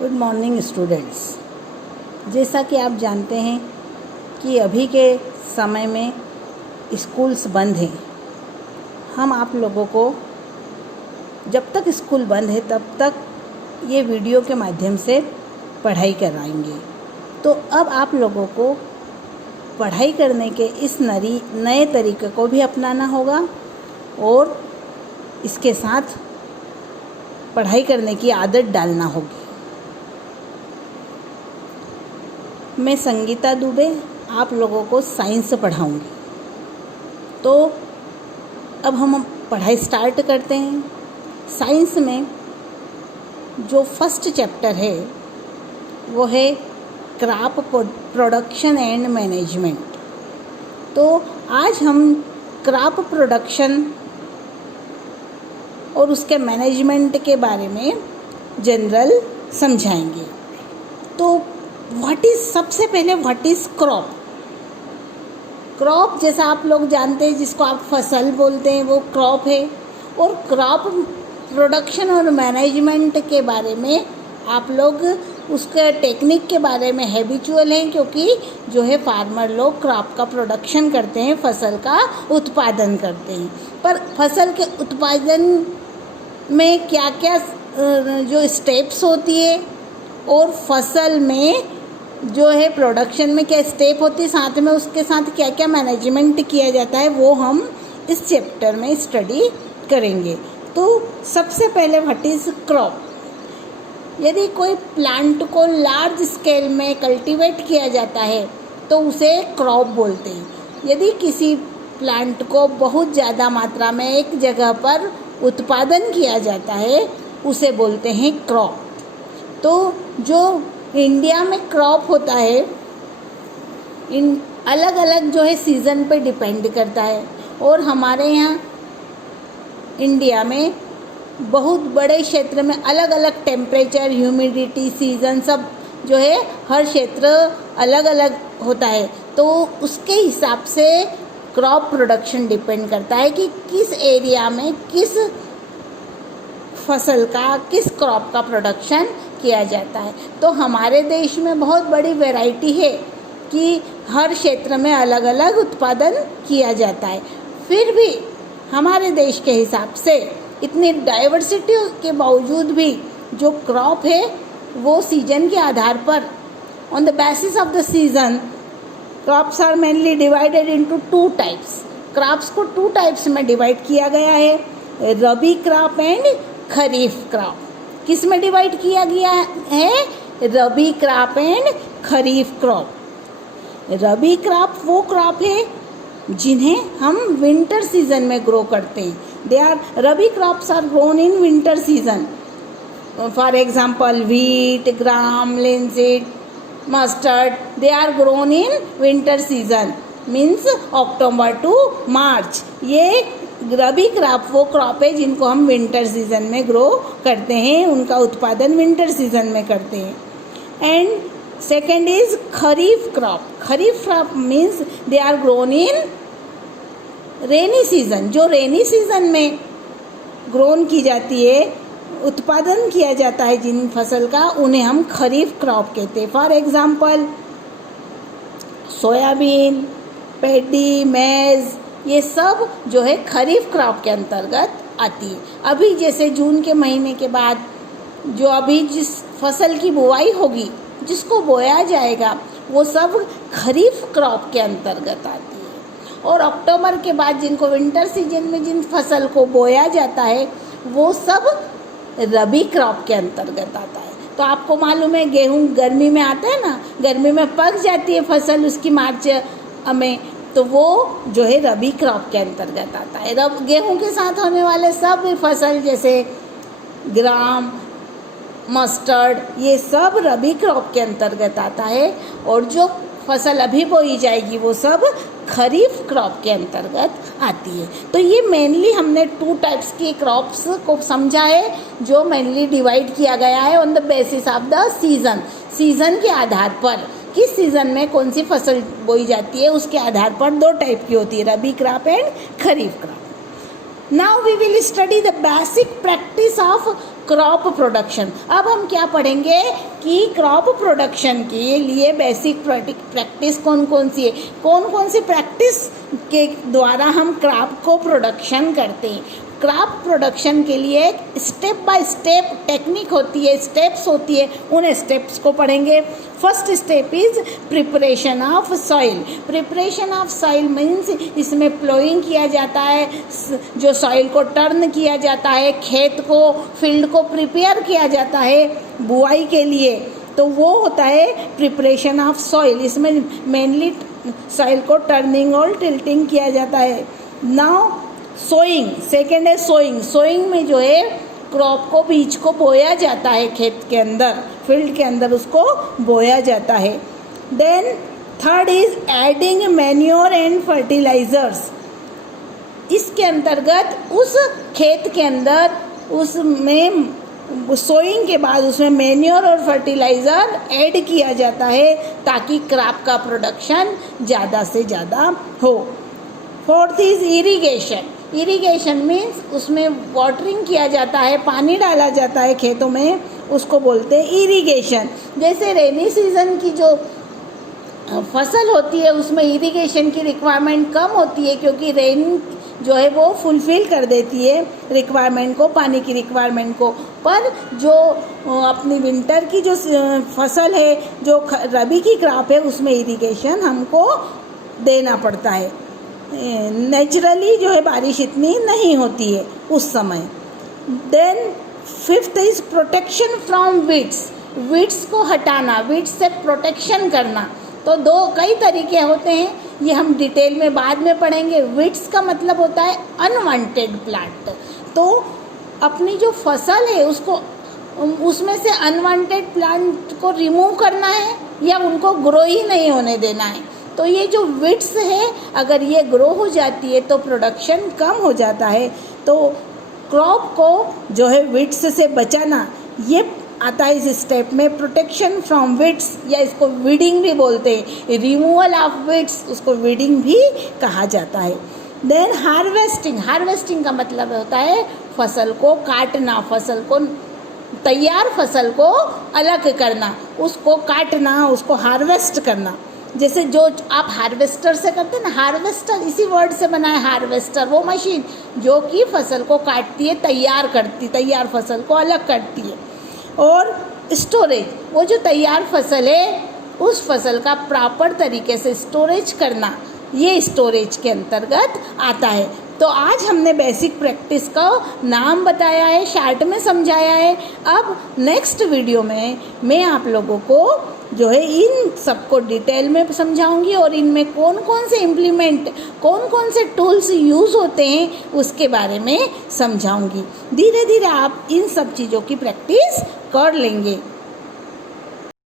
Good morning students. जैसा कि आप जानते हैं कि अभी के समय में स्कूल्स बंद हैं। हम आप लोगों को जब तक स्कूल बंद है तब तक ये वीडियो के माध्यम से पढ़ाई कराएंगे। तो अब आप लोगों को पढ़ाई करने के इस नए तरीके को भी अपनाना होगा और इसके साथ पढ़ाई करने की आदत डालना होगी। मैं संगीता दुबे आप लोगों को साइंस पढ़ाऊंगी। तो अब हम पढ़ाई स्टार्ट करते हैं। साइंस में जो फर्स्ट चैप्टर है वो है क्रॉप प्रोडक्शन एंड मैनेजमेंट। तो आज हम क्रॉप प्रोडक्शन और उसके मैनेजमेंट के बारे में जनरल समझाएंगे। तो सबसे पहले व्हाट इज़ क्रॉप। क्रॉप जैसा आप लोग जानते हैं, जिसको आप फसल बोलते हैं, वो क्रॉप है। और क्रॉप प्रोडक्शन और मैनेजमेंट के बारे में आप लोग उसके टेक्निक के बारे में हैबिचुअल हैं, क्योंकि जो है फार्मर लोग क्रॉप का प्रोडक्शन करते हैं, फसल का उत्पादन करते हैं। पर फसल के उत्पादन में क्या क्या जो स्टेप्स होती है और फसल में जो है प्रोडक्शन में क्या स्टेप होती है, साथ में उसके साथ क्या क्या मैनेजमेंट किया जाता है, वो हम इस चैप्टर में स्टडी करेंगे। तो सबसे पहले व्हाट इज़ क्रॉप। यदि कोई प्लांट को लार्ज स्केल में कल्टीवेट किया जाता है तो उसे क्रॉप बोलते हैं। यदि किसी प्लांट को बहुत ज़्यादा मात्रा में एक जगह पर उत्पादन किया जाता है उसे बोलते हैं क्रॉप। तो जो इंडिया में क्रॉप होता है, इन अलग अलग जो है सीज़न पे डिपेंड करता है। और हमारे यहाँ इंडिया में बहुत बड़े क्षेत्र में अलग अलग टेम्परेचर, ह्यूमिडिटी, सीज़न सब जो है हर क्षेत्र अलग अलग होता है। तो उसके हिसाब से क्रॉप प्रोडक्शन डिपेंड करता है कि किस एरिया में किस फसल का, किस क्रॉप का प्रोडक्शन किया जाता है। तो हमारे देश में बहुत बड़ी वैरायटी है कि हर क्षेत्र में अलग अलग उत्पादन किया जाता है। फिर भी हमारे देश के हिसाब से इतनी डाइवर्सिटी के बावजूद भी जो क्रॉप है वो सीजन के आधार पर, on the basis of the season, crops are mainly divided into 2 types. Crops को 2 टाइप्स में डिवाइड किया गया है, rabi crop and kharif crop. किस में डिवाइड किया गया है? Rabi crop and kharif crop. Rabi crop वो क्रॉप है जिन्हें हम विंटर सीजन में ग्रो करते हैं। Rabi crops are grown in winter season. For example wheat, gram, linseed, mustard, they are grown in winter season, means October to March. ये रबी क्रॉप वो crop है जिनको हम विंटर सीजन में ग्रो करते हैं, उनका उत्पादन विंटर सीजन में करते हैं। And second is kharif crop. Kharif crop means they are grown in rainy season. जो रेनी सीजन में ग्रोन की जाती है, उत्पादन किया जाता है जिन फसल का, उन्हें हम खरीफ क्रॉप कहते हैं। फॉर एग्जाम्पल सोयाबीन, पैडी, मेज, ये सब जो है खरीफ क्रॉप के अंतर्गत आती है। अभी जैसे जून के महीने के बाद जो अभी जिस फसल की बुआई होगी, जिसको बोया जाएगा, वो सब खरीफ क्रॉप के अंतर्गत आती है। और अक्टूबर के बाद जिनको विंटर सीजन में जिन फसल को बोया जाता है वो सब रबी क्रॉप के अंतर्गत आता है। तो आपको मालूम है गेहूँ गर्मी में आता है ना, गर्मी में पक जाती है फसल उसकी मार्च में, तो वो जो है रबी क्रॉप के अंतर्गत आता है। गेहूं के साथ होने वाले सब फसल जैसे ग्राम, मस्टर्ड, ये सब रबी क्रॉप के अंतर्गत आता है। और जो फसल अभी बोई जाएगी वो सब खरीफ क्रॉप के अंतर्गत आती है। तो ये मेनली हमने 2 टाइप्स की क्रॉप्स को समझा है, जो मेनली डिवाइड किया गया है on the basis of the season. Season के आधार पर किस सीज़न में कौन सी फसल बोई जाती है उसके आधार पर 2 टाइप की होती है, rabi crop and kharif crop. Now we will study the basic practice of crop production. अब हम क्या पढ़ेंगे कि क्रॉप प्रोडक्शन के लिए बेसिक प्रैक्टिस कौन कौन सी है, कौन कौन सी प्रैक्टिस के द्वारा हम क्रॉप को प्रोडक्शन करते हैं। क्रॉप प्रोडक्शन के लिए एक स्टेप बाय स्टेप टेक्निक होती है, स्टेप्स होती है, उन स्टेप्स को पढ़ेंगे। First step is preparation of soil. Preparation of soil means इसमें प्लोइंग किया जाता है, जो सॉइल को टर्न किया जाता है, खेत को, फील्ड को प्रिपेयर किया जाता है बुआई के लिए, तो वो होता है प्रिपरेशन ऑफ सॉइल। इसमें मेनली सॉइल को टर्निंग और टिल्टिंग किया जाता है। नाउ सोइंग, सेकेंड है सोइंग। सोइंग में जो है क्रॉप को, बीज को बोया जाता है खेत के अंदर, फील्ड के अंदर उसको बोया जाता है। Then third is adding manure and fertilisers. इसके अंतर्गत उस खेत के अंदर, उसमें सोइंग के बाद उसमें मैन्योर और फर्टिलाइज़र ऐड किया जाता है ताकि क्रॉप का प्रोडक्शन ज़्यादा से ज़्यादा हो। Fourth is irrigation. Irrigation means उसमें वाटरिंग किया जाता है, पानी डाला जाता है खेतों में, उसको बोलते हैं इरिगेशन। जैसे रेनी सीजन की जो फसल होती है उसमें इरिगेशन की रिक्वायरमेंट कम होती है, क्योंकि रेन जो है वो फुलफ़िल कर देती है रिक्वायरमेंट को, पानी की रिक्वायरमेंट को। पर जो अपनी विंटर की जो फसल है, जो रबी की क्रॉप है, उसमें इरिगेशन हमको देना पड़ता है। नेचुरली जो है बारिश इतनी नहीं होती है उस समय। Then fifth is protection from weeds. Weeds को हटाना, वीड्स से प्रोटेक्शन करना। तो कई तरीके होते हैं, ये हम डिटेल में बाद में पढ़ेंगे। वीड्स का मतलब होता है अनवांटेड प्लांट। तो अपनी जो फसल है उसको, उसमें से अनवांटेड प्लांट को रिमूव करना है या उनको ग्रो ही नहीं होने देना है। तो ये जो वीड्स है, अगर ये ग्रो हो जाती है तो प्रोडक्शन कम हो जाता है। तो क्रॉप को जो है वीड्स से बचाना, ये आता है इस स्टेप में। प्रोटेक्शन फ्रॉम वीड्स, या इसको वीडिंग भी बोलते हैं, रिमूवल ऑफ वीड्स, उसको वीडिंग भी कहा जाता है। Then harvesting. हार्वेस्टिंग का मतलब होता है फसल को काटना, फसल को, तैयार फसल को अलग करना, उसको काटना, उसको हार्वेस्ट करना। जैसे जो आप हार्वेस्टर से करते हैं ना, हार्वेस्टर इसी वर्ड से बना है हार्वेस्टर, वो मशीन जो कि फसल को काटती है, तैयार करती, तैयार फसल को अलग करती है। और स्टोरेज, वो जो तैयार फसल है उस फसल का प्रॉपर तरीके से स्टोरेज करना, ये स्टोरेज के अंतर्गत आता है। तो आज हमने बेसिक प्रैक्टिस का नाम बताया है, शार्ट में समझाया है। अब नेक्स्ट वीडियो में मैं आप लोगों को जो है इन सबको डिटेल में समझाऊंगी और इनमें कौन कौन से इम्प्लीमेंट, कौन कौन से टूल्स यूज़ होते हैं उसके बारे में समझाऊंगी। धीरे धीरे आप इन सब चीज़ों की प्रैक्टिस कर लेंगे।